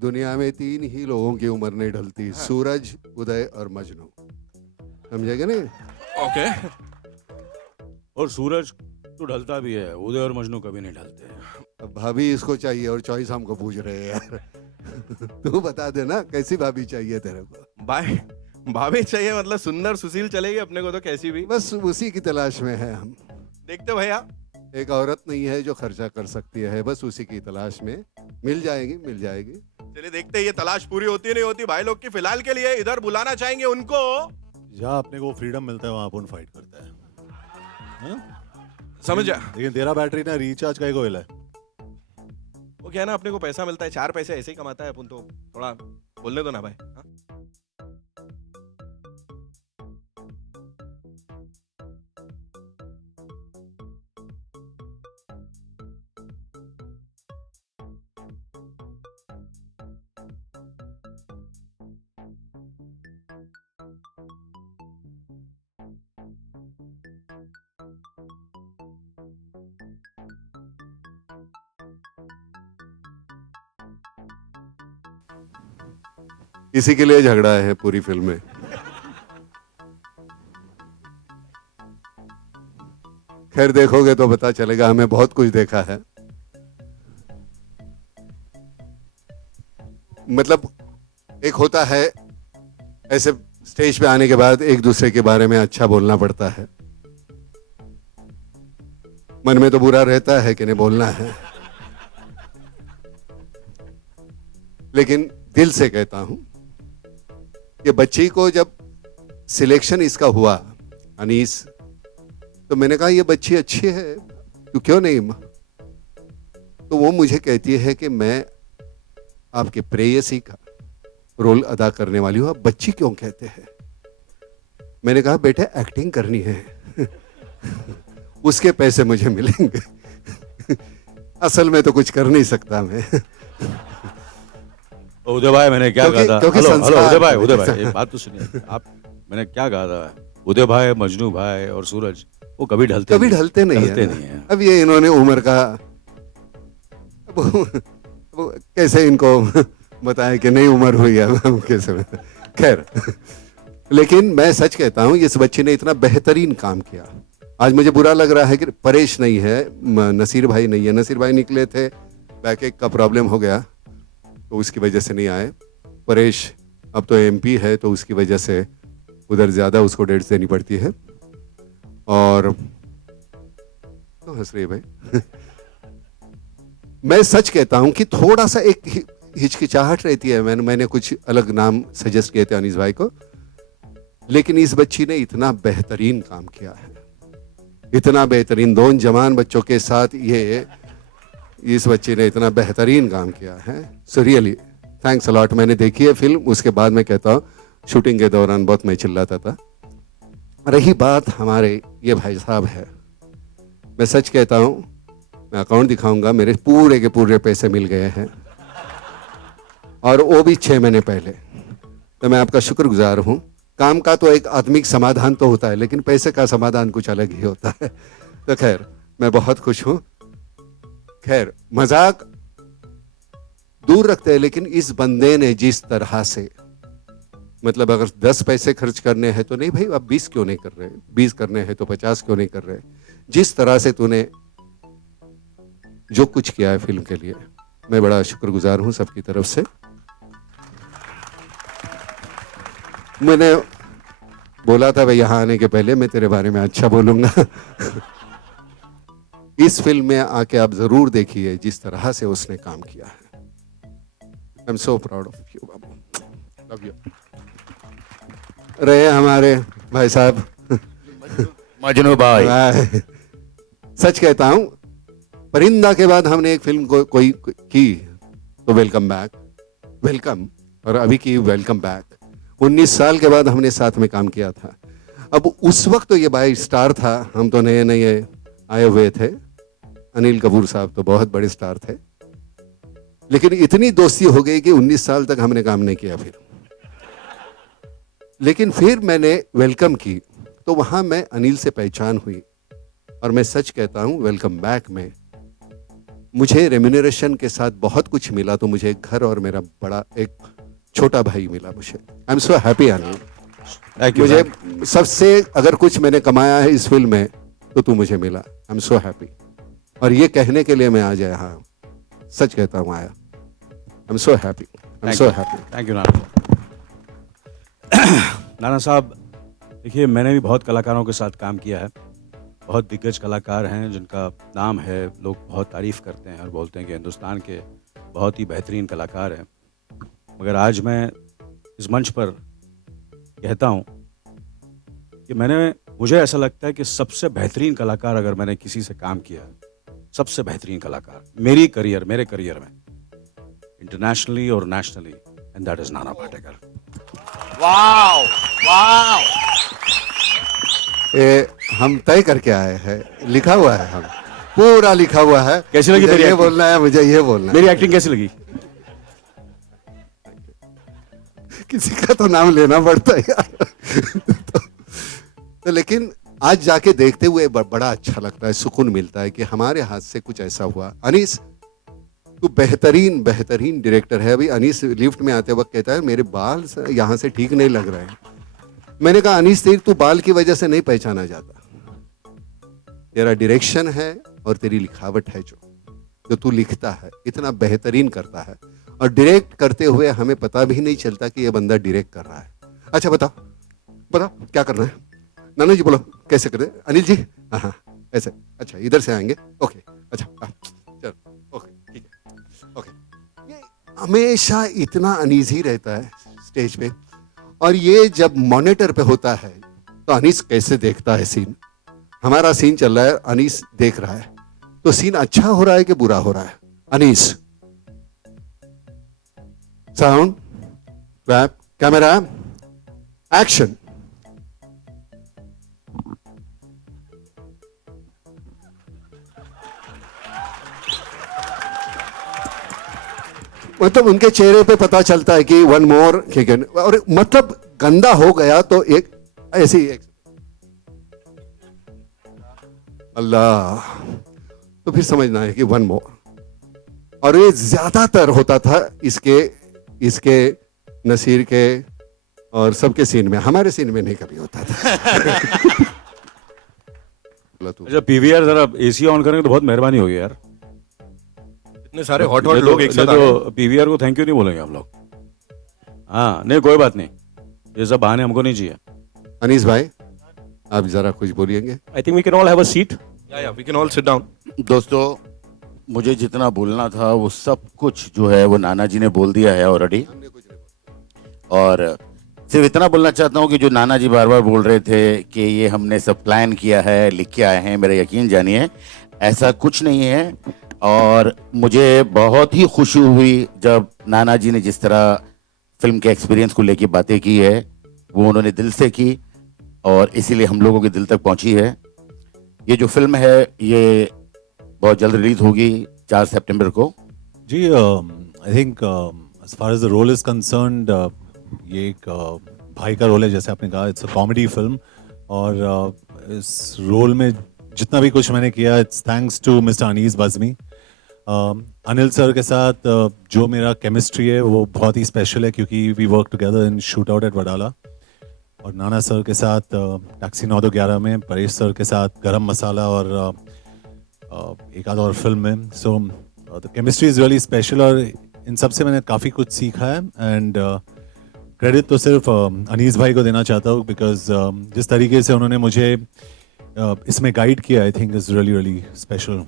दुनिया में 3 ही लोगों की उम्र नहीं ढलती, हाँ। सूरज, उदय और मजनू। समझेगा नहीं? ओके। और सूरज तो ढलता भी है, उदय और मजनू कभी नहीं ढलते। अब भाभी इसको चाहिए और चॉइस हमको पूछ रहे हैं यार। तू बता दे ना कैसी भाभी चाहिए तेरे को? भाभी चाहिए मतलब सुंदर सुशील चलेगी अपने को तो कैसी भी। बस उसी की तलाश में है हम। देखते हो भैया, एक औरत नहीं है जो खर्चा कर सकती है, बस उसी की तलाश में। मिल जाएगी, मिल जाएगी। चलिए देखते हैं ये तलाश पूरी होती है नहीं होती भाई लोग की। फिलहाल के लिए इधर बुलाना चाहेंगे उनको। जहाँ अपने को फ्रीडम मिलता है वहाँ अपन फाइट करता है, हाँ? समझा? लेकिन तेरा बैटरी ना रिचार्ज का को है। वो क्या है ना, अपने को पैसा मिलता है, 4 पैसे ऐसे ही कमाता है अपन तो। थोड़ा बोलने दो ना भाई, हाँ? इसी के लिए झगड़ा है पूरी फिल्म में। खैर देखोगे तो पता चलेगा, हमें बहुत कुछ देखा है। मतलब एक होता है ऐसे स्टेज पे आने के बाद एक दूसरे के बारे में अच्छा बोलना पड़ता है। मन में तो बुरा रहता है कि नहीं बोलना है, लेकिन दिल से कहता हूं कि बच्ची को जब सिलेक्शन इसका हुआ, अनीस, तो मैंने कहा ये बच्ची अच्छी है, तू क्यों नहीं? तो वो मुझे कहती है कि मैं आपके प्रेयसी का रोल अदा करने वाली हूं, आप बच्ची क्यों कहते हैं? मैंने कहा बेटे एक्टिंग करनी है। उसके पैसे मुझे मिलेंगे। असल में तो कुछ कर नहीं सकता मैं। उदय भाई मैंने क्या कहा था? क्योंकि हेलो हेलो संस्कार- उदय भाई एक बात तो सुनिए आप। मैंने क्या कहा था? उदय भाई, मजनू भाई और सूरज वो कभी ढलते कभी ढलते नहीं है। अब ये इन्होंने उम्र का वो कैसे इनको बताया कि नहीं उम्र हुई है, हम कैसे? खैर, लेकिन मैं सच कहता हूं इस बच्ची ने इतना बेहतरीन काम किया। आज मुझे बुरा लग रहा है कि परेश नहीं है, नसीर भाई नहीं है। नसीर भाई निकले थे, बैक का प्रॉब्लम हो गया तो उसकी वजह से नहीं आए। परेश अब तो एमपी है तो उसकी वजह से उधर ज़्यादा उसको डेट्स देनी पड़ती है। और तो हंस रही है भाई। मैं सच कहता हूं कि थोड़ा सा एक हिचकिचाहट रहती है। मैंने कुछ अलग नाम सजेस्ट किए थे अनीस भाई को, लेकिन इस बच्ची ने इतना बेहतरीन काम किया है, इतना बेहतरीन। 2 जवान बच्चों के साथ ये इस बच्चे ने इतना बेहतरीन काम किया है। So really thanks a lot. मैंने देखी है फिल्म, उसके बाद मैं कहता हूँ शूटिंग के दौरान बहुत मैं चिल्लाता था। रही बात हमारे ये भाई साहब है, मैं सच कहता हूँ, मैं अकाउंट दिखाऊंगा, मेरे पूरे के पूरे पैसे मिल गए हैं, और वो भी 6 महीने पहले। तो मैं आपका शुक्रगुजार हूँ। काम का तो एक आत्मिक समाधान तो होता है, लेकिन पैसे का समाधान कुछ अलग ही होता है। तो खैर मैं बहुत खुश हूँ। खैर मजाक दूर रखते हैं, लेकिन इस बंदे ने जिस तरह से, मतलब अगर 10 पैसे खर्च करने हैं तो नहीं भाई आप 20 क्यों नहीं कर रहे, 20 करने हैं तो 50 क्यों नहीं कर रहे। जिस तरह से तूने जो कुछ किया है फिल्म के लिए, मैं बड़ा शुक्रगुजार हूं सबकी तरफ से। मैंने बोला था भाई यहाँ आने के पहले मैं तेरे बारे में अच्छा बोलूंगा। इस फिल्म में आके आप जरूर देखिए जिस तरह से उसने काम किया है। I am so proud of you Babu, love you. रहे हमारे भाई साहब मजनू भाई। सच कहता हूं, परिंदा के बाद हमने एक फिल्म कोई की तो वेलकम बैक, वेलकम, और अभी की वेलकम बैक। 19 साल के बाद हमने साथ में काम किया था। अब उस वक्त तो ये भाई स्टार था, हम तो नए नए आए हुए थे। अनिल कपूर साहब तो बहुत बड़े स्टार थे, लेकिन इतनी दोस्ती हो गई कि 19 साल तक हमने काम नहीं किया फिर। लेकिन फिर मैंने वेलकम की तो वहां मैं अनिल से पहचान हुई, और मैं सच कहता हूं वेलकम बैक में मुझे रेम्यूनरेशन के साथ बहुत कुछ मिला, तो मुझे एक घर और मेरा बड़ा एक छोटा भाई मिला मुझे। I am so happy Anil. Thank you. मुझे सबसे अगर कुछ मैंने कमाया है इस फिल्म में तो तू मुझे मिला। I am so happy. और ये कहने के लिए मैं आज आया, हाँ सच कहता हूँ आया। I am so happy, I am so happy. Thank you नाना। नाना साहब, देखिए मैंने भी बहुत कलाकारों के साथ काम किया है, बहुत दिग्गज कलाकार हैं जिनका नाम है, लोग बहुत तारीफ करते हैं और बोलते हैं कि हिंदुस्तान के बहुत ही बेहतरीन कलाकार हैं। मगर आज मैं इस मंच पर कहता हूँ कि मुझे ऐसा लगता है कि सबसे बेहतरीन कलाकार अगर मैंने किसी से काम किया, सबसे बेहतरीन कलाकार मेरे करियर में इंटरनेशनली और nationally, and that is Nana Patekar. Wow wow. ये हम तय करके आए हैं, लिखा हुआ है, हम पूरा लिखा हुआ है। कैसी लगी मुझे मेरी ये acting? बोलना है, मुझे ये बोलना है। मेरी एक्टिंग कैसी लगी? किसी का तो नाम लेना पड़ता है यार। तो लेकिन आज जाके देखते हुए बड़ा अच्छा लगता है, सुकून मिलता है कि हमारे हाथ से कुछ ऐसा हुआ। अनीस तू बेहतरीन डायरेक्टर है। अभी अनीस लिफ्ट में आते वक्त कहता है मेरे बाल यहाँ से ठीक नहीं लग रहे हैं। मैंने कहा अनीस तेरी तू बाल की वजह से नहीं पहचाना जाता, तेरा डायरेक्शन है और तेरी लिखावट है, जो तू लिखता है इतना बेहतरीन करता है। और डायरेक्ट करते हुए हमें पता भी नहीं चलता कि ये बंदा डायरेक्ट कर रहा है। अच्छा बताओ क्या करना है? नाना जी बोलो कैसे करें? अनिल जी हाँ ऐसे, अच्छा इधर से आएंगे, ओके अच्छा चलो ओके ठीक है ओके। ये हमेशा इतना अनईजी रहता है स्टेज पे, और ये जब मॉनिटर पे होता है तो अनीस कैसे देखता है सीन। हमारा सीन चल रहा है, अनीस देख रहा है, तो सीन अच्छा हो रहा है कि बुरा हो रहा है? Anees sound clap camera action. मतलब उनके चेहरे पे पता चलता है कि वन मोर, और मतलब गंदा हो गया तो एक ऐसी अल्लाह, तो फिर समझना है कि वन मोर। और ये ज्यादातर होता था इसके नसीर के और सबके सीन में, हमारे सीन में नहीं कभी होता था। अच्छा पीवीआर जरा एसी ऑन करेंगे तो बहुत मेहरबानी होगी यार। इतने सारे हॉट लोग एक साथ आ गए। तो पीवीआर को थैंक यू नहीं बोलेंगे हम लोग। हाँ नहीं कोई बात नहीं, ये सब बहाने हमको नहीं चाहिए। अनीस भाई आप जरा कुछ बोलिएंगे। I think we can all have a seat. Yeah, we can all sit down. दोस्तों, मुझे जितना बोलना था वो सब कुछ जो है वो नाना जी ने बोल दिया है ऑलरेडी। और सिर्फ इतना बोलना चाहता हूँ कि जो नाना जी बार बार बोल रहे थे कि ये हमने सब प्लान किया है, लिख के आए हैं, मेरा यकीन जानिए ऐसा कुछ नहीं है। और मुझे बहुत ही खुशी हुई जब नाना जी ने जिस तरह फिल्म के एक्सपीरियंस को लेके बातें की है, वो उन्होंने दिल से की और इसीलिए हम लोगों के दिल तक पहुंची है। ये जो फिल्म है ये बहुत जल्द रिलीज होगी 4 सितंबर को। जी I think as far as the role is concerned, ये एक भाई का रोल है, जैसे आपने कहा इट्स अ कॉमेडी फिल्म। और इस रोल में जितना भी कुछ मैंने किया it's thanks to mister Anees Bazmee. Anil sir के साथ जो मेरा केमिस्ट्री है वो बहुत ही स्पेशल है क्योंकि we work together in shootout at Wadala. और नाना सर के साथ टैक्सी 9-11 में, परेश सर के साथ गरम मसाला और एक आध और फिल्म में। So the chemistry is really special और इन सब से मैंने काफ़ी कुछ सीखा है। एंड क्रेडिट तो सिर्फ अनीस भाई को देना चाहता हूँ बिकॉज जिस तरीके से उन्होंने मुझे इसमें गाइड किया I think is really really special.